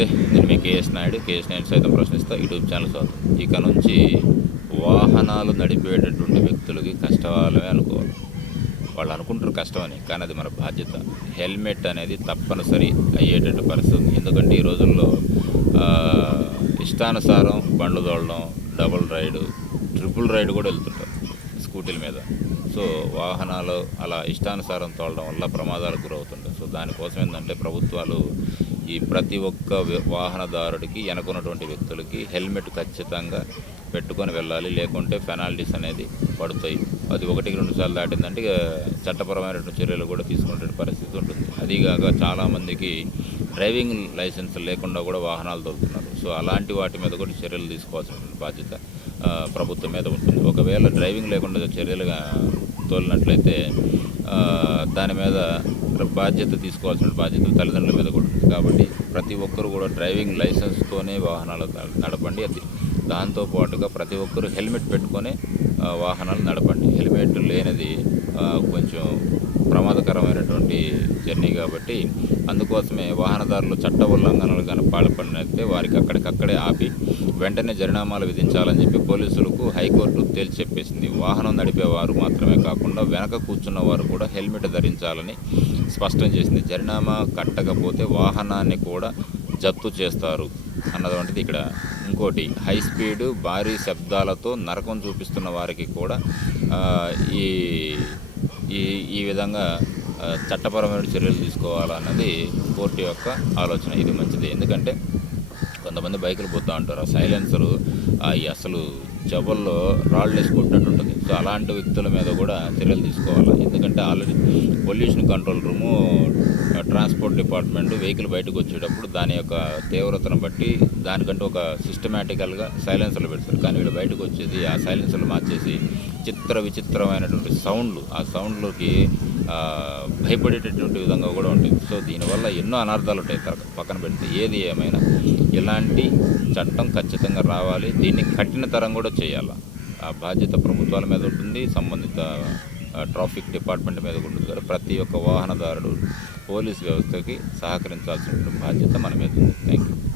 నేను మీ KS Naidu. KS Naidu సైతం ప్రశ్నిస్తా. యూట్యూబ్ ఛానల్ చదువుతాం ఇక నుంచి వాహనాలు నడిపేటటువంటి వ్యక్తులకి కష్టమే అనుకోవాలి. వాళ్ళు అనుకుంటారు కష్టమని కానీ అది మన బాధ్యత. హెల్మెట్ అనేది తప్పనిసరి అయ్యేటట్టు పరిస్థితి. ఎందుకంటే ఈ రోజుల్లో ఇష్టానుసారం బండ్లు తోలడం డబుల్ రైడ్ ట్రిపుల్ రైడ్ కూడా వెళ్తుంటారు స్కూటీల మీద. సో వాహనాలు అలా ఇష్టానుసారం తోలడం వల్ల ప్రమాదాలకు గురవుతుంటాయి. సో దానికోసం ఏంటంటే ప్రభుత్వాలు ఈ ప్రతి ఒక్క వాహనదారుడికి వెనకున్నటువంటి వ్యక్తులకి హెల్మెట్ ఖచ్చితంగా పెట్టుకొని వెళ్ళాలి. లేకుంటే పెనాల్టీస్ అనేది పడతాయి. అది ఒకటికి రెండు సార్లు దాటిందంటే చట్టపరమైనటువంటి చర్యలు కూడా తీసుకునే పరిస్థితి ఉంటుంది. అదీగాక చాలామందికి డ్రైవింగ్ లైసెన్స్ లేకుండా కూడా వాహనాలు దొరుకుతున్నారు సో అలాంటి వాటి మీద కూడా చర్యలు తీసుకోవాల్సిన బాధ్యత ప్రభుత్వం మీద ఉంటుంది. ఒకవేళ డ్రైవింగ్ లేకుండా చర్యలుగా తోలినట్లయితే దాని మీద బాధ్యత తీసుకోవాల్సిన బాధ్యత తల్లిదండ్రుల మీద కూడా ఉంది కాబట్టి ప్రతి ఒక్కరు కూడా డ్రైవింగ్ లైసెన్స్తోనే వాహనాలు నడపండి. అది దాంతో పాటుగా ప్రతి ఒక్కరు హెల్మెట్ పెట్టుకొని వాహనాలు నడపండి. హెల్మెట్ లేనిది కొంచెం ప్రమాదకరమైనటువంటి జర్నీ కాబట్టి అందుకోసమే వాహనదారులు చట్ట ఉల్లంఘనలు కానీ పాల్పడినట్లయితే వారికి అక్కడికక్కడే ఆపి వెంటనే జరిమానాలు విధించాలని చెప్పి పోలీసులకు హైకోర్టు తేల్చి చెప్పేసింది. వాహనం నడిపేవారు మాత్రమే కాకుండా వెనక కూర్చున్న వారు కూడా హెల్మెట్ ధరించాలని స్పష్టం చేసింది. జరినామా కట్టకపోతే వాహనాన్ని కూడా జప్తు చేస్తారు అన్నటువంటిది ఇక్కడ. ఇంకోటి హై స్పీడ్ భారీ శబ్దాలతో నరకం చూపిస్తున్న వారికి కూడా ఈ ఈ ఈ విధంగా చట్టపరమైన చర్యలు తీసుకోవాలన్నది కోర్టు యొక్క ఆలోచన. ఇది మంచిది. ఎందుకంటే కొంతమంది బైకులు పోతూ ఉంటారు. ఆ సైలెన్సరు ఆ ఈ అసలు చెవుల్లో రాళ్ళు వేసుకుంటూ ఉంటుంది. సో అలాంటి వ్యక్తుల మీద కూడా చర్యలు తీసుకోవాలి? ఎందుకంటే already pollution control room transport department vehicle బయటకు వచ్చేటప్పుడు దాని యొక్క తీవ్రతను బట్టి దానికంటే ఒక సిస్టమేటికల్గా సైలెన్సర్లు పెడతారు. కానీ వీళ్ళు బయటకు వచ్చేది ఆ సైలెన్సర్లు మార్చేసి చిత్ర విచిత్రమైనటువంటి సౌండ్లు ఆ సౌండ్లోకి భయపడేటటువంటి విధంగా కూడా ఉంటుంది. సో దీనివల్ల ఎన్నో అనర్థాలు ఉంటాయి పక్కన పెడితే. ఏది ఏమైనా ఇలాంటి చట్టం ఖచ్చితంగా రావాలి దీన్ని కఠినతరం కూడా చేయాలి. ఆ బాధ్యత ప్రభుత్వాల మీద ఉంటుంది సంబంధిత ట్రాఫిక్ డిపార్ట్మెంట్ మీద ఉంటుంది. కదా ప్రతి ఒక్క వాహనదారుడు పోలీస్ వ్యవస్థకి సహకరించాల్సిన బాధ్యత మన మీద ఉంది. Thank you